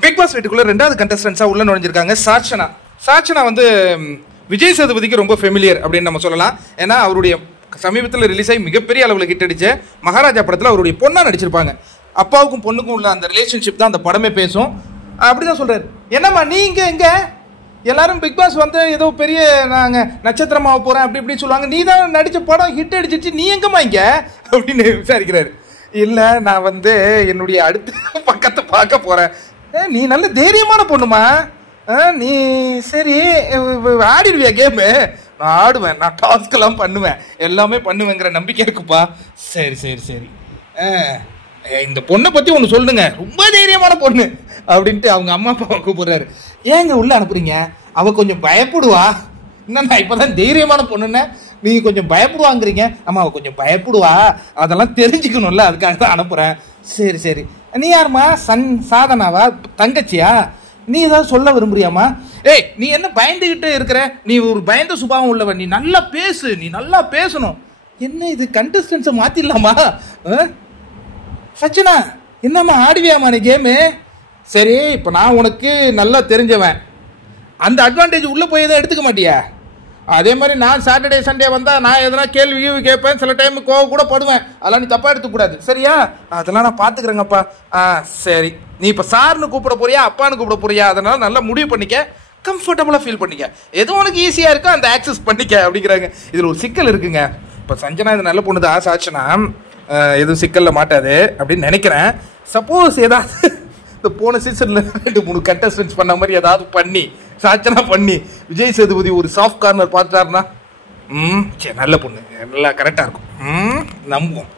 Big pass வீட்டுக்குள்ள 2வது கண்டஸ்டன்ஸா உள்ள நுழைஞ்சிருக்காங்க சாட்சனா. சாட்சனா வந்து விஜய் சேதுபதிக்கு ரொம்ப ஃபெமிலியர் அப்படின்னு நம்ம சொல்லலாம். ஏன்னா அவருடைய சமீபத்தில் ரிலீஸ் ஆகி மிகப்பெரிய அளவில் ஹிட் அடிச்ச மகாராஜா படத்தில் அவருடைய பொண்ணா நடிச்சிருப்பாங்க. அப்பாவுக்கும் பொண்ணுக்கும் உள்ள அந்த ரிலேஷன்ஷிப் தான் அந்த படமே பேசும். அப்படிதான் சொல்றாரு. என்னம்மா நீங்க எங்க எல்லாரும் பிக் பாஸ் வந்து ஏதோ பெரிய நாங்கள் நட்சத்திரமாக போகிறேன் அப்படி இப்படின்னு சொல்லுவாங்க, நீ தான் நடித்த படம் ஹிட் அடிச்சிச்சு, நீ எங்கம்மா இங்கே அப்படின்னு விசாரிக்கிறாரு. இல்லை நான் வந்து என்னுடைய அடுத்த பக்கத்தை பார்க்க போகிறேன். நீ நல்ல தைரியமான பொண்ணுமா, நீ சரி ஆடிடுவியா கேமு? நான் ஆடுவேன், நான் டாஸ்க்கெல்லாம் பண்ணுவேன், எல்லாமே பண்ணுவேங்கிற நம்பிக்கை இருக்குப்பா. சரி சரி சரி, இந்த பொண்ணை பற்றி ஒன்று சொல்லுங்க, ரொம்ப தைரியமான பொண்ணு அப்படின்ட்டு அவங்க அம்மா அப்பாவை கூப்பிடுறாரு. ஏங்க உள்ள அனுப்புறீங்க, அவ கொஞ்சம் பயப்படுவா. என்னண்ணா இப்போதான் தைரியமான பொண்ணுன்னு நீ கொஞ்சம் பயப்படுவாங்கிறீங்க? ஆமா அவ கொஞ்சம் பயப்படுவா, அதெல்லாம் தெரிஞ்சுக்கணும்ல, அதுக்காக தான் அனுப்புறேன். சரி சரி, நீ யாருமா? சாதனாவா? தங்கச்சியா? நீ ஏதாவது சொல்ல விரும்புறியாமா? ஏய் நீ என்ன பயந்துகிட்டு இருக்கிற, நீ ஒரு பயந்த சுபாவம் உள்ளவன், நீ நல்லா பேசு, நீ நல்லா பேசணும். என்ன இது கண்டஸ்டன்ஸை மாத்திடலாமா? சச்சினா என்னம்மா ஆடுவியாமா நீ கேமு? சரி இப்போ நான் உனக்கு நல்லா தெரிஞ்சவன், அந்த அட்வான்டேஜ் உள்ளே போய் எதுவும் எடுத்துக்க மாட்டியா? அதே மாதிரி நான் சாட்டர்டே சண்டே வந்தால் நான் எதனா கேள்வி கேட்பேன், சில டைம் கோவ கூட படுவேன், அதெல்லாம் நீ தப்பாக எடுத்துக்கூடாது சரியா? அதெல்லாம் நான் பார்த்துக்கிறேங்கப்பா. சரி நீ இப்போ சார்னு கூப்பிட போறியா அப்பான்னு கூப்பிட போறியா? அதனால நல்லா முடிவு பண்ணிக்க, கம்ஃபர்டபுளாக ஃபீல் பண்ணிக்க, எதுவும் உனக்கு ஈஸியாக இருக்கோ அந்த ஆக்சஸ் பண்ணிக்க அப்படிங்கிறாங்க. இதில் ஒரு சிக்கல் இருக்குங்க. இப்போ சஞ்சனா இது நல்ல பொண்ணு தான், சாட்சினா எதுவும் சிக்கலில் மாட்டாது அப்படின்னு நினைக்கிறேன். சப்போஸ் ஏதாவது இந்த போன சீசனில் 2-3 கண்டஸ்டன்ஸ் பண்ண மாதிரி ஏதாவது பண்ணி சாட்சனா பண்ணி விஜய் சேதுபதி ஒரு சாஃப்ட் கார்னர் பார்த்துட்டாருன்னா சரி நல்ல பொண்ணு, நல்லா கரெக்டாக இருக்கும், நம்புவோம்.